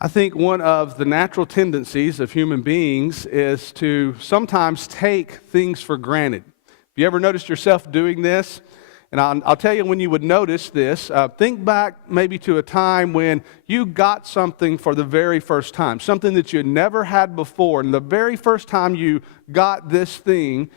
I think one of the natural tendencies of human beings is to sometimes take things for granted. Have you ever noticed yourself doing this? And I'll tell you when you would notice this. Think back maybe to a time when you got something for the very first time, something that you had never had before, and the very first time you got this thing.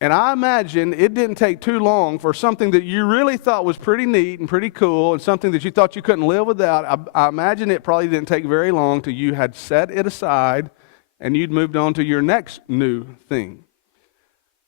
And I imagine it didn't take too long for something that you really thought was pretty neat and pretty cool and something that you thought you couldn't live without. I imagine it probably didn't take very long till you had set it aside and you'd moved on to your next new thing.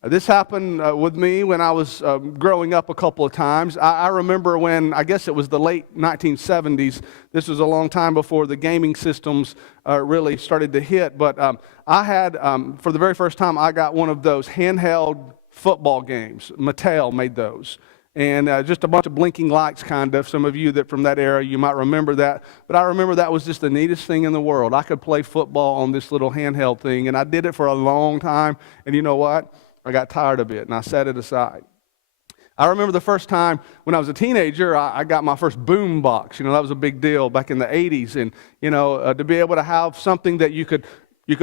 This happened with me when I was growing up a couple of times. I remember when, I guess it was the late 1970s. This was a long time before the gaming systems really started to hit. But I had, for the very first time, I got one of those handheld football games. Mattel made those. And just a bunch of blinking lights, kind of. Some of you that from that era, you might remember that. But I remember that was just the neatest thing in the world. I could play football on this little handheld thing. And I did it for a long time. And you know what? I got tired of it, and I set it aside. I remember the first time when I was a teenager, I got my first boom box. You know, that was a big deal back in the 80s. And, you know, to be able to have something that you could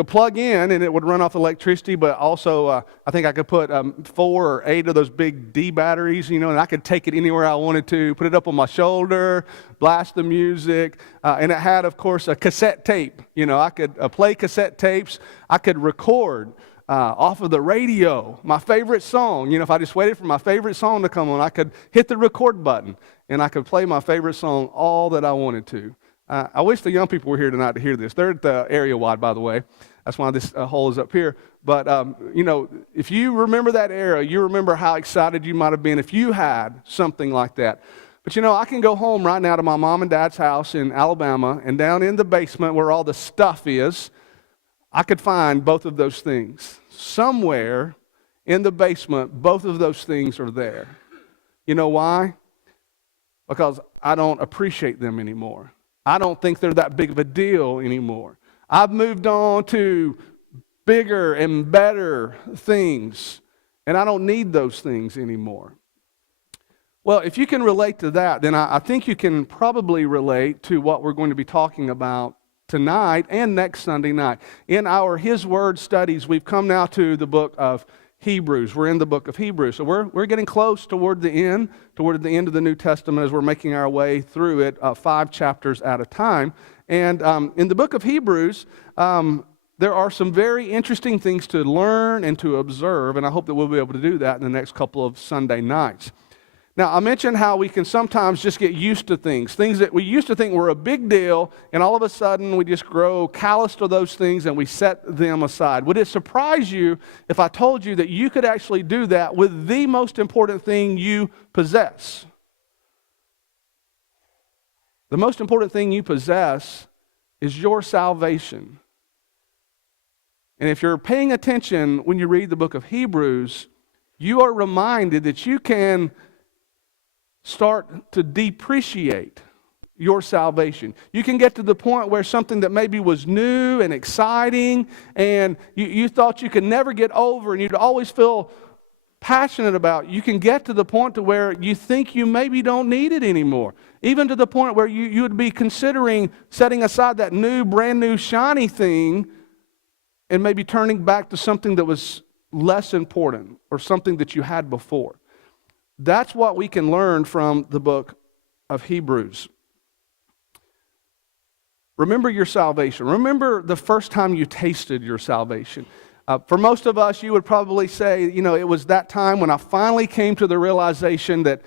plug in, and it would run off electricity, but also I think I could put 4 or 8 of those big D batteries, you know, and I could take it anywhere I wanted to, put it up on my shoulder, blast the music. And it had, of course, a cassette tape. You know, I could play cassette tapes. I could record off of the radio, my favorite song. You know, if I just waited for my favorite song to come on, I could hit the record button, and I could play my favorite song all that I wanted to. I wish the young people were here tonight to hear this. They're at the area wide, by the way. That's why this hole is up here. But, you know, if you remember that era, you remember how excited you might have been if you had something like that. But, you know, I can go home right now to my mom and dad's house in Alabama, and down in the basement where all the stuff is, I could find both of those things. Somewhere in the basement, both of those things are there. You know why? Because I don't appreciate them anymore. I don't think they're that big of a deal anymore. I've moved on to bigger and better things, and I don't need those things anymore. Well, if you can relate to that, then I think you can probably relate to what we're going to be talking about tonight and next Sunday night. In our His Word studies, we've come now to the book of Hebrews. We're in the book of Hebrews. So we're getting close toward the end of the New Testament as we're making our way through it 5 chapters at a time. And in the book of Hebrews, there are some very interesting things to learn and to observe, and I hope that we'll be able to do that in the next couple of Sunday nights. Now, I mentioned how we can sometimes just get used to things that we used to think were a big deal, and all of a sudden we just grow callous to those things and we set them aside. Would it surprise you if I told you that you could actually do that with the most important thing you possess? The most important thing you possess is your salvation. And if you're paying attention when you read the book of Hebrews, you are reminded that you can start to depreciate your salvation. You can get to the point where something that maybe was new and exciting and you thought you could never get over and you'd always feel passionate about, you can get to the point to where you think you maybe don't need it anymore. Even to the point where you would be considering setting aside that new, brand new, shiny thing and maybe turning back to something that was less important or something that you had before. That's what we can learn from the book of Hebrews. Remember your salvation. Remember the first time you tasted your salvation. For most of us, you would probably say, you know, it was that time when I finally came to the realization that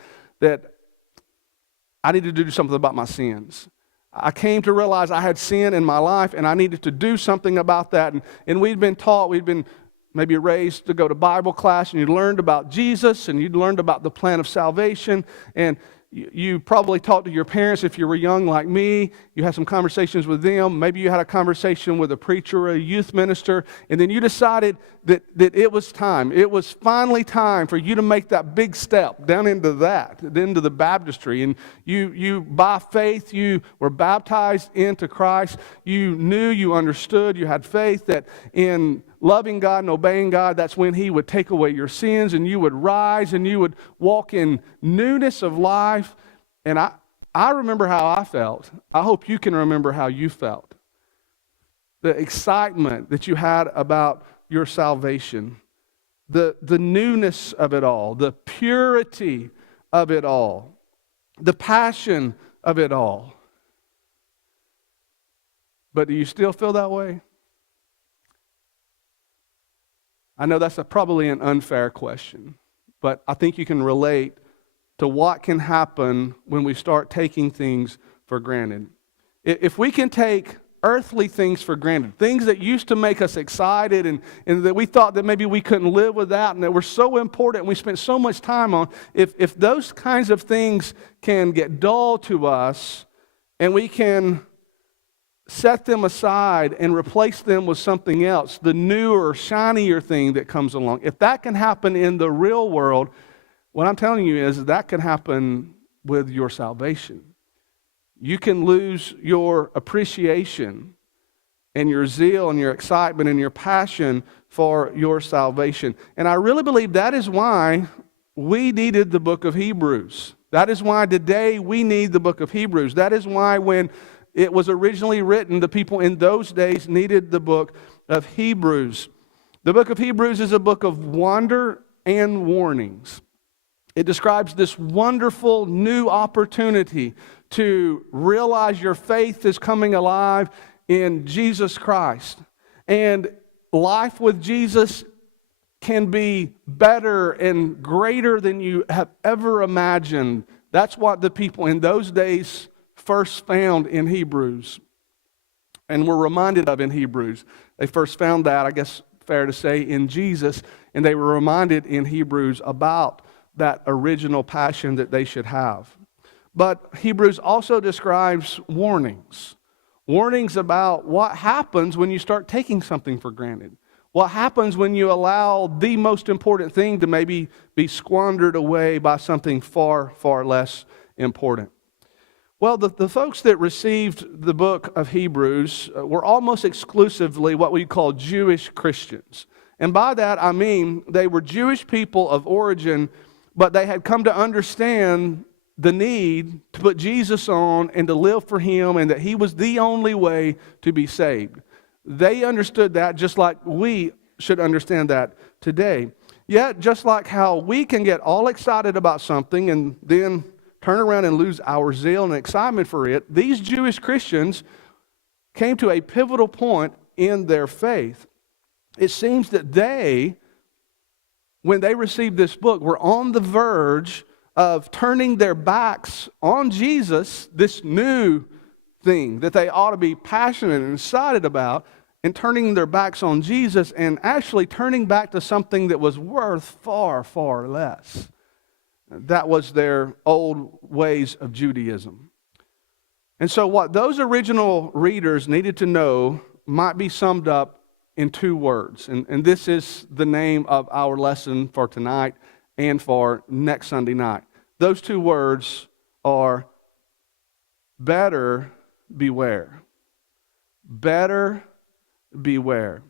I needed to do something about my sins. I came to realize I had sin in my life and I needed to do something about that. And we'd been maybe raised to go to Bible class, and you learned about Jesus, and you learned about the plan of salvation, and you probably talked to your parents if you were young like me. You had some conversations with them. Maybe you had a conversation with a preacher or a youth minister, and then you decided that it was time. It was finally time for you to make that big step down into the baptistry. And you by faith, you were baptized into Christ. You knew, you understood, you had faith that in loving God and obeying God, that's when He would take away your sins and you would rise and you would walk in newness of life. And I remember how I felt. I hope you can remember how you felt. The excitement that you had about your salvation, the newness of it all, the purity of it all, the passion of it all. But do you still feel that way? I know that's probably an unfair question, but I think you can relate to what can happen when we start taking things for granted. If we can take earthly things for granted, things that used to make us excited and that we thought that maybe we couldn't live without and that were so important and we spent so much time on, if those kinds of things can get dull to us and we can set them aside and replace them with something else, the newer, shinier thing that comes along, if that can happen in the real world, what I'm telling you is that can happen with your salvation. You can lose your appreciation and your zeal and your excitement and your passion for your salvation. And I really believe that is why we needed the book of Hebrews. That is why today we need the book of Hebrews. That is why when it was originally written, the people in those days needed the book of Hebrews. The book of Hebrews is a book of wonder and warnings. It describes this wonderful new opportunity to realize your faith is coming alive in Jesus Christ. And life with Jesus can be better and greater than you have ever imagined. That's what the people in those days first found in Hebrews and were reminded of in Hebrews. They first found that, I guess fair to say, in Jesus, and they were reminded in Hebrews about that original passion that they should have. But Hebrews also describes warnings. Warnings about what happens when you start taking something for granted. What happens when you allow the most important thing to maybe be squandered away by something far, far less important. Well, the folks that received the book of Hebrews were almost exclusively what we call Jewish Christians. And by that I mean they were Jewish people of origin, but they had come to understand the need to put Jesus on and to live for Him and that He was the only way to be saved. They understood that just like we should understand that today. Yet, just like how we can get all excited about something and then turn around and lose our zeal and excitement for it, these Jewish Christians came to a pivotal point in their faith. It seems that they, when they received this book, were on the verge of turning their backs on Jesus, this new thing that they ought to be passionate and excited about, and turning their backs on Jesus and actually turning back to something that was worth far, far less. That was their old ways of Judaism. And so what those original readers needed to know might be summed up in two words. And this is the name of our lesson for tonight and for next Sunday night. Those two words are better beware. Better beware.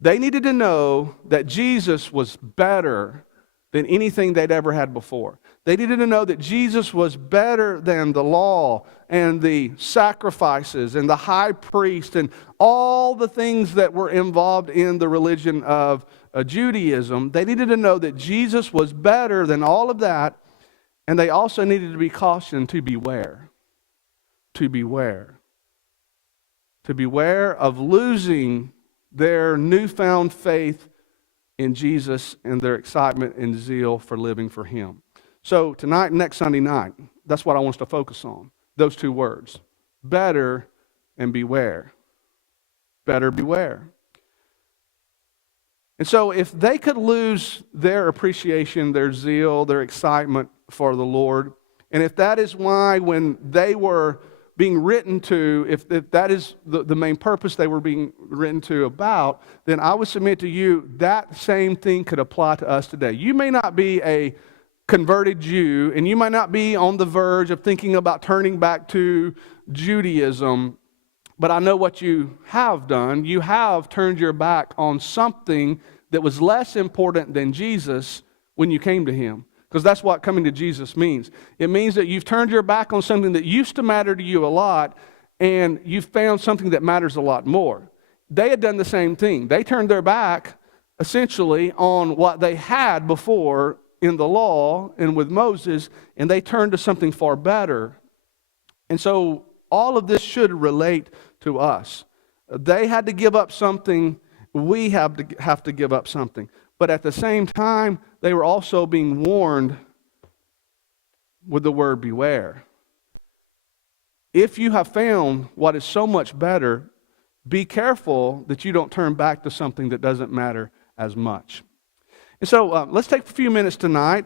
They needed to know that Jesus was better than anything they'd ever had before. They needed to know that Jesus was better than the law and the sacrifices and the high priest and all the things that were involved in the religion of Judaism. They needed to know that Jesus was better than all of that, and they also needed to be cautioned to beware. To beware. To beware of losing their newfound faith in Jesus and their excitement and zeal for living for Him. So tonight and next Sunday night, that's what I want us to focus on. Those two words. Better and beware. Better beware. And so if they could lose their appreciation, their zeal, their excitement for the Lord, and if that is why when they were being written to, if that is the main purpose they were being written to about, then I would submit to you that same thing could apply to us today. You may not be a converted Jew, and you might not be on the verge of thinking about turning back to Judaism, but I know what you have done. You have turned your back on something that was less important than Jesus when you came to Him. Because that's what coming to Jesus means. It means that you've turned your back on something that used to matter to you a lot, and you've found something that matters a lot more. They had done the same thing. They turned their back, essentially, on what they had before in the law and with Moses, and they turned to something far better. And so all of this should relate to us. They had to give up something. We have to give up something. But at the same time, they were also being warned with the word beware. If you have found what is so much better, be careful that you don't turn back to something that doesn't matter as much. And so let's take a few minutes tonight,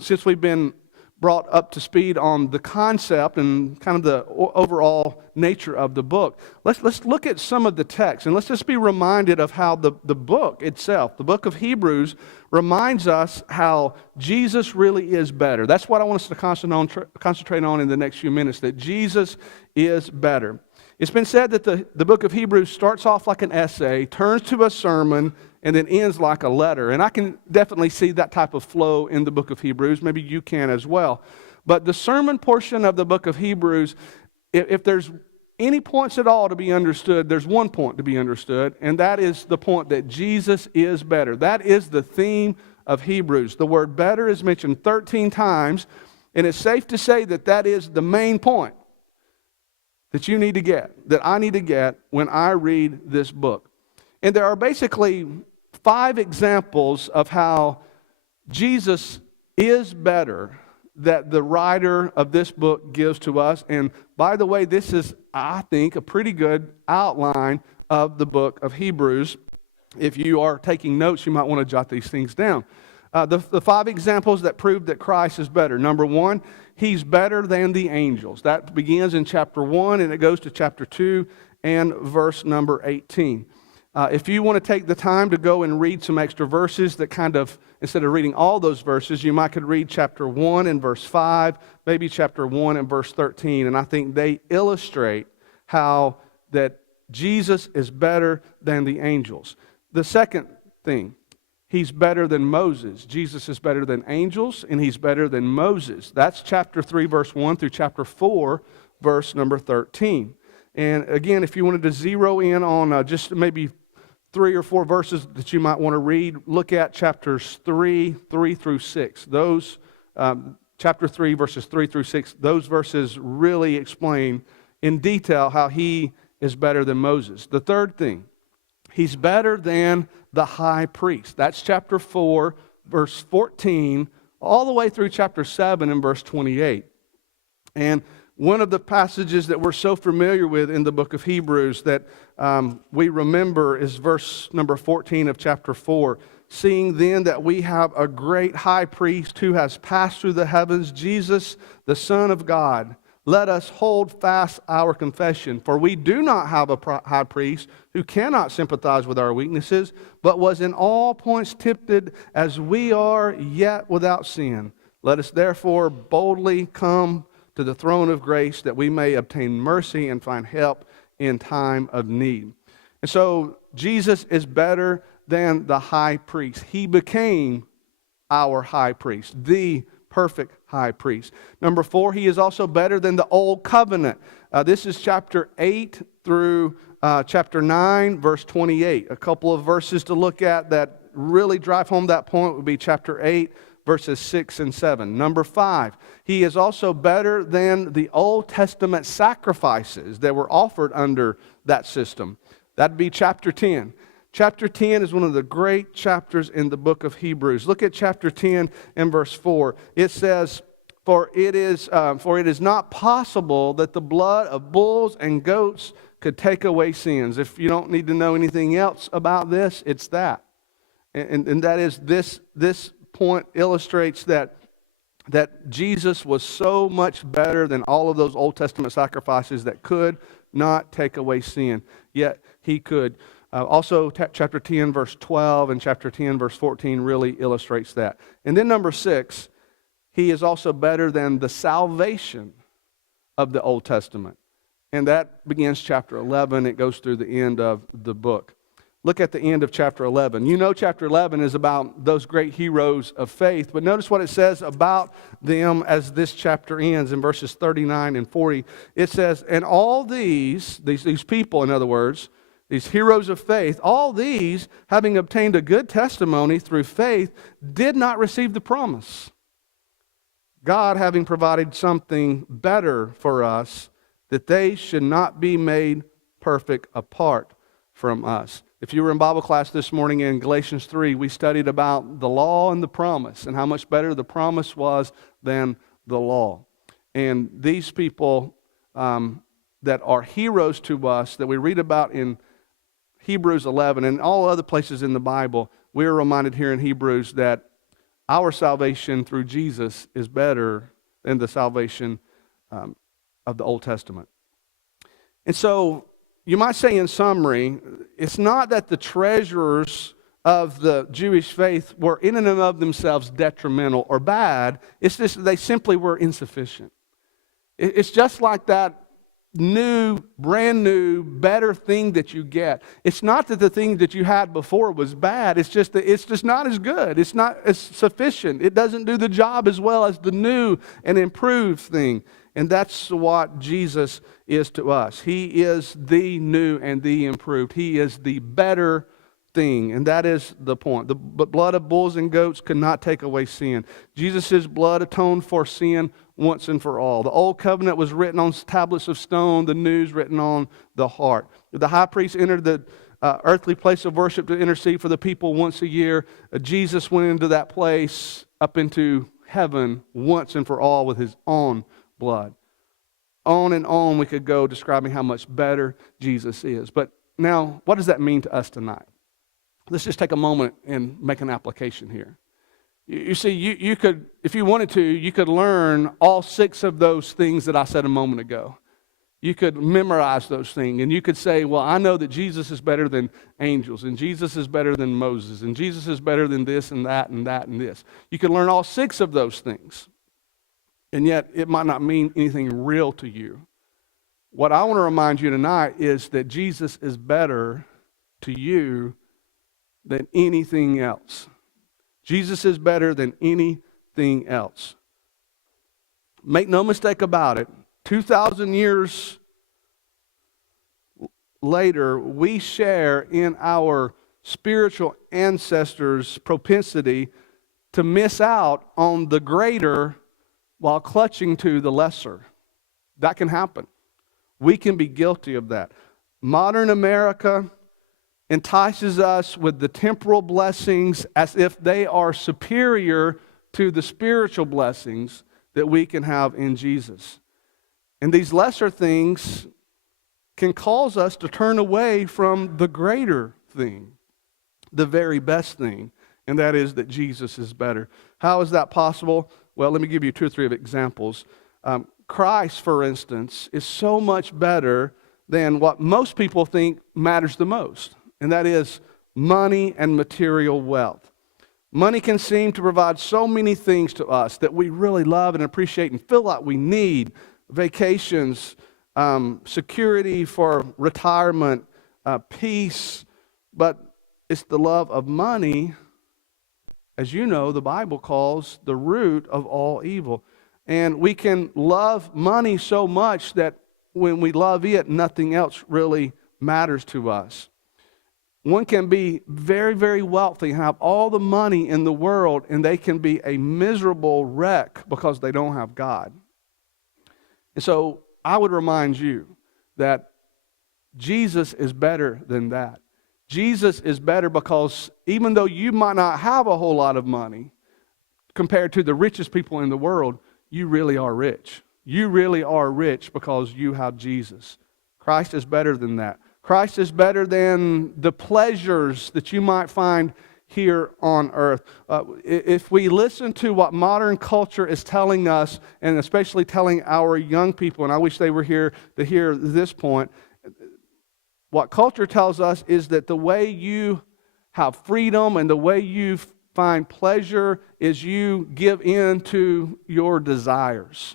since we've been brought up to speed on the concept and kind of the overall nature of the book. Let's look at some of the text, and let's just be reminded of how the book itself, the book of Hebrews, reminds us how Jesus really is better. That's what I want us to concentrate on in the next few minutes, that Jesus is better. It's been said that the book of Hebrews starts off like an essay, turns to a sermon, and then ends like a letter. And I can definitely see that type of flow in the book of Hebrews. Maybe you can as well. But the sermon portion of the book of Hebrews, if there's any points at all to be understood, there's one point to be understood, and that is the point that Jesus is better. That is the theme of Hebrews. The word better is mentioned 13 times, and it's safe to say that that is the main point that you need to get, that I need to get when I read this book. And there are basically 5 examples of how Jesus is better that the writer of this book gives to us. And by the way, this is, I think, a pretty good outline of the book of Hebrews. If you are taking notes, you might want to jot these things down. The 5 examples that prove that Christ is better. Number 1, He's better than the angels. That begins in chapter 1 and it goes to chapter 2 and verse number 18. If you want to take the time to go and read some extra verses that kind of, instead of reading all those verses, you might could read chapter 1 and verse 5, maybe chapter 1 and verse 13. And I think they illustrate how that Jesus is better than the angels. The second thing, He's better than Moses. Jesus is better than angels, and He's better than Moses. That's chapter 3, verse 1 through chapter 4, verse number 13. And again, if you wanted to zero in on just maybe 3 or 4 verses that you might want to read, look at chapters 3 through 6. Those, chapter 3, verses 3 through 6, those verses really explain in detail how He is better than Moses. The third thing, He's better than the high priest. That's chapter 4, verse 14, all the way through chapter 7 and verse 28. And one of the passages that we're so familiar with in the book of Hebrews that we remember is verse number 14 of chapter 4. Seeing then that we have a great high priest who has passed through the heavens, Jesus, the Son of God, let us hold fast our confession. For we do not have a high priest who cannot sympathize with our weaknesses, but was in all points tempted as we are, yet without sin. Let us therefore boldly come to the throne of grace that we may obtain mercy and find help in time of need. And so Jesus is better than the high priest. He became our high priest, the perfect high priest. Number 4, He is also better than the old covenant. This is chapter 8 through chapter 9, verse 28. A couple of verses to look at that really drive home that point would be chapter 8, verses 6 and 7. Number 5, He is also better than the Old Testament sacrifices that were offered under that system. That'd be chapter 10. Chapter 10 is one of the great chapters in the book of Hebrews. Look at chapter 10 and verse 4. It says, For it is not possible that the blood of bulls and goats could take away sins. If you don't need to know anything else about this, it's that. And that is, this point illustrates that Jesus was so much better than all of those Old Testament sacrifices that could not take away sin, yet He could. Also, chapter 10, verse 12 and chapter 10, verse 14 really illustrates that. And then number 6, He is also better than the salvation of the Old Testament. And that begins chapter 11. It goes through the end of the book. Look at the end of chapter 11. You know chapter 11 is about those great heroes of faith, but notice what it says about them as this chapter ends in verses 39 and 40. It says, and all these people, in other words, these heroes of faith, all these, having obtained a good testimony through faith, did not receive the promise. God having provided something better for us, that they should not be made perfect apart from us. If you were in Bible class this morning in Galatians 3, we studied about the law and the promise and how much better the promise was than the law. And these people that are heroes to us that we read about in Hebrews 11 and all other places in the Bible, we are reminded here in Hebrews that our salvation through Jesus is better than the salvation of the Old Testament. And so, you might say in summary, it's not that the treasures of the Jewish faith were in and of themselves detrimental or bad. It's just they simply were insufficient. It's just like that new, brand new, better thing that you get. It's not that the thing that you had before was bad. It's just that it's just not as good. It's not as sufficient. It doesn't do the job as well as the new and improved thing. And that's what Jesus is to us. He is the new and the improved. He is the better thing, and that is the point. The blood of bulls and goats could not take away sin. Jesus' blood atoned for sin once and for all. The old covenant was written on tablets of stone, the new is written on the heart. The high priest entered the earthly place of worship to intercede for the people once a year. Jesus went into that place up into heaven once and for all with his own blood. On and on we could go describing how much better Jesus is. But now, what does that mean to us tonight? Let's just take a moment and make an application here. You see, you could, if you wanted to, you could learn all 6 of those things that I said a moment ago. You could memorize those things, and you could say, well, I know that Jesus is better than angels, and Jesus is better than Moses, and Jesus is better than this and that and that and this. You could learn all 6 of those things. And yet, it might not mean anything real to you. What I want to remind you tonight is that Jesus is better to you than anything else. Jesus is better than anything else. Make no mistake about it, 2,000 years later, we share in our spiritual ancestors' propensity to miss out on the greater while clutching to the lesser. That can happen. We can be guilty of that. Modern America entices us with the temporal blessings as if they are superior to the spiritual blessings that we can have in Jesus. And these lesser things can cause us to turn away from the greater thing, the very best thing, and that is that Jesus is better. How is that possible? Well, let me give you 2 or 3 examples. Christ, for instance, is so much better than what most people think matters the most, and that is money and material wealth. Money can seem to provide so many things to us that we really love and appreciate and feel like we need. Vacations, security for retirement, peace, but it's the love of money, as you know, the Bible calls the root of all evil. And we can love money so much that when we love it, nothing else really matters to us. One can be very, very wealthy, have all the money in the world, and they can be a miserable wreck because they don't have God. And so I would remind you that Jesus is better than that. Jesus is better because even though you might not have a whole lot of money compared to the richest people in the world, you really are rich. You really are rich because you have Jesus. Christ is better than that. Christ is better than the pleasures that you might find here on earth. If we listen to what modern culture is telling us, and especially telling our young people, and I wish they were here to hear this point, what culture tells us is that the way you have freedom and the way you find pleasure is you give in to your desires.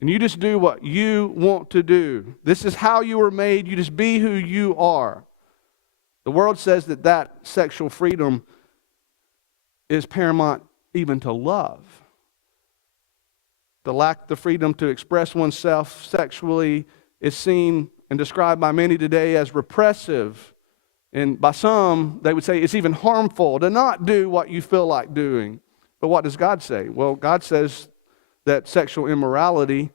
And you just do what you want to do. This is how you were made. You just be who you are. The world says that sexual freedom is paramount even to love. The lack of the freedom to express oneself sexually is seen and described by many today as repressive. And by some, they would say it's even harmful to not do what you feel like doing. But what does God say? Well, God says that sexual immorality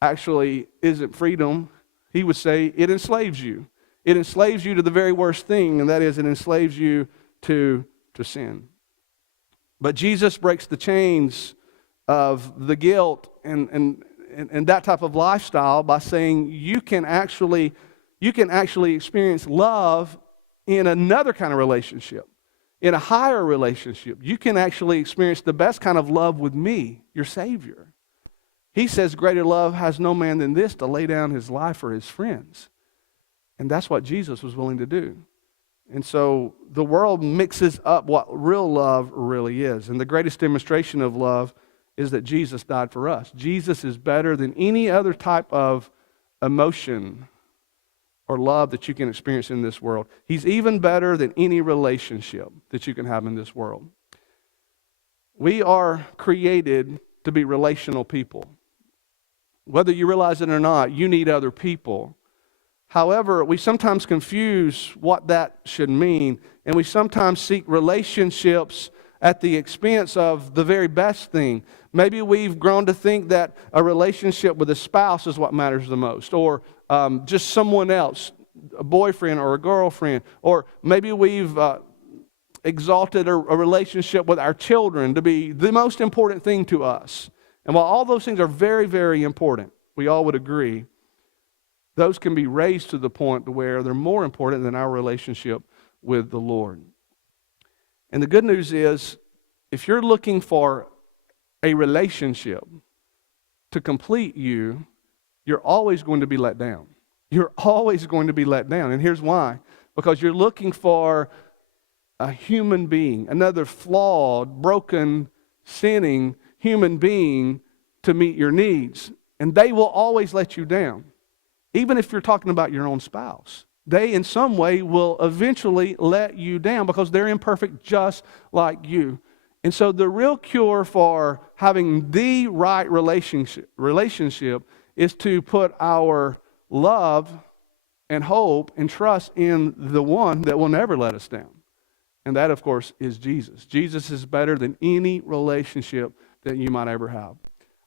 actually isn't freedom. He would say it enslaves you. It enslaves you to the very worst thing, and that is it enslaves you to sin. But Jesus breaks the chains of the guilt and that type of lifestyle by saying you can actually experience love in another kind of relationship, in a higher relationship. You can actually experience the best kind of love with me, your Savior. He says, greater love has no man than this, to lay down his life for his friends. And that's what Jesus was willing to do. And so the world mixes up what real love really is. And the greatest demonstration of love is that Jesus died for us. Jesus is better than any other type of emotion or love that you can experience in this world. He's even better than any relationship that you can have in this world. We are created to be relational people. Whether you realize it or not, you need other people. However, we sometimes confuse what that should mean, and we sometimes seek relationships at the expense of the very best thing. Maybe we've grown to think that a relationship with a spouse is what matters the most, or just someone else, a boyfriend or a girlfriend, or maybe we've exalted a relationship with our children to be the most important thing to us. And while all those things are very, very important, we all would agree, those can be raised to the point to where they're more important than our relationship with the Lord. And the good news is, if you're looking for a relationship to complete you, you're always going to be let down. You're always going to be let down. And here's why. Because you're looking for a human being, another flawed, broken, sinning human being to meet your needs. And they will always let you down. Even if you're talking about your own spouse, they in some way will eventually let you down because they're imperfect just like you. And so the real cure for having the right relationship is to put our love and hope and trust in the one that will never let us down. And that, of course, is Jesus. Jesus is better than any relationship that you might ever have.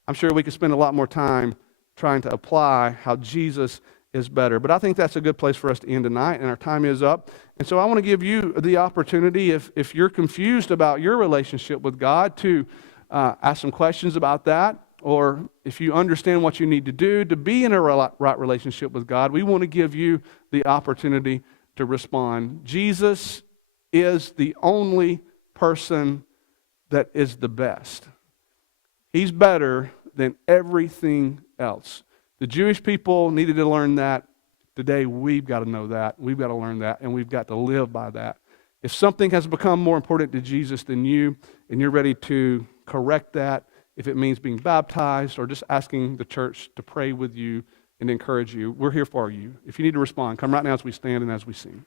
I'm sure we could spend a lot more time trying to apply how Jesus is better. But I think that's a good place for us to end tonight, and our time is up. And so I want to give you the opportunity, if you're confused about your relationship with God, to ask some questions about that, or if you understand what you need to do to be in a right relationship with God, we want to give you the opportunity to respond. Jesus is the only person that is the best. He's better than everything else. The Jewish people needed to learn that. Today, we've got to know that. We've got to learn that, and we've got to live by that. If something has become more important to Jesus than you, and you're ready to correct that, if it means being baptized or just asking the church to pray with you and encourage you, we're here for you. If you need to respond, come right now as we stand and as we sing.